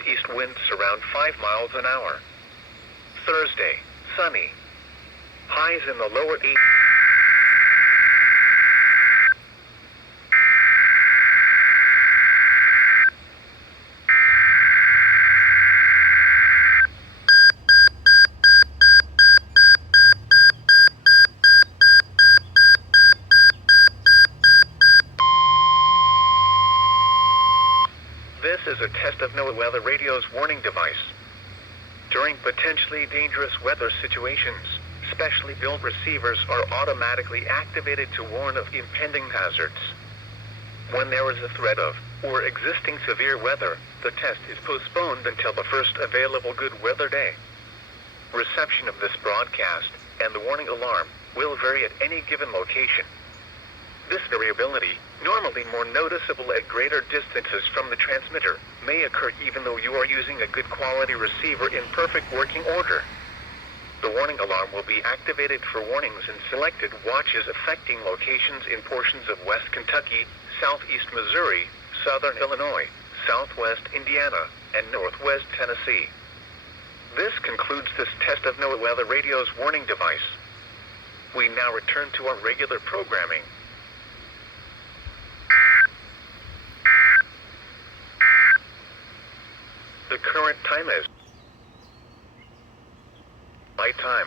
northeast winds around 5 miles an hour. Thursday, sunny. Highs in the lower 80s. This is a test of NOAA radio's warning device. During potentially dangerous weather situations, specially built receivers are automatically activated to warn of impending hazards. When there is a threat of, or existing severe weather, the test is postponed until the first available good weather day. Reception of this broadcast, and the warning alarm, will vary at any given location. This variability, normally more noticeable at greater distances from the transmitter, may occur even though you are using a good quality receiver in perfect working order. The warning alarm will be activated for warnings in selected watches affecting locations in portions of West Kentucky, Southeast Missouri, Southern Illinois, Southwest Indiana, and Northwest Tennessee. This concludes this test of NOAA radio's warning device. We now return to our regular programming. The current time is light time.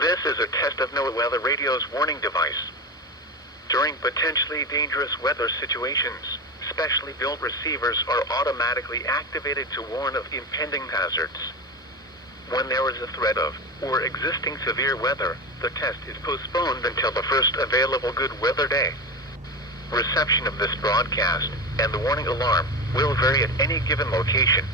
This is a test of NOAA radio's warning device. During potentially dangerous weather situations, specially built receivers are automatically activated to warn of impending hazards. When there is a threat of, or existing severe weather, the test is postponed until the first available good weather day. Reception of this broadcast, and the warning alarm, will vary at any given location.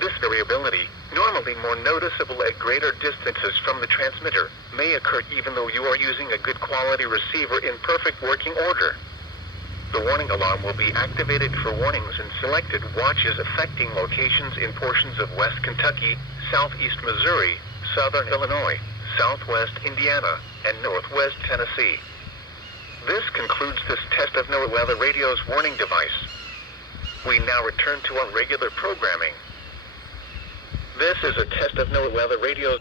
This variability, normally more noticeable at greater distances from the transmitter, may occur even though you are using a good quality receiver in perfect working order. The warning alarm will be activated for warnings in selected watches affecting locations in portions of West Kentucky, Southeast Missouri, Southern Illinois, Southwest Indiana, and Northwest Tennessee. This concludes this test of NOAA radio's warning device. We now return to our regular programming. This is a test of NOAA radio's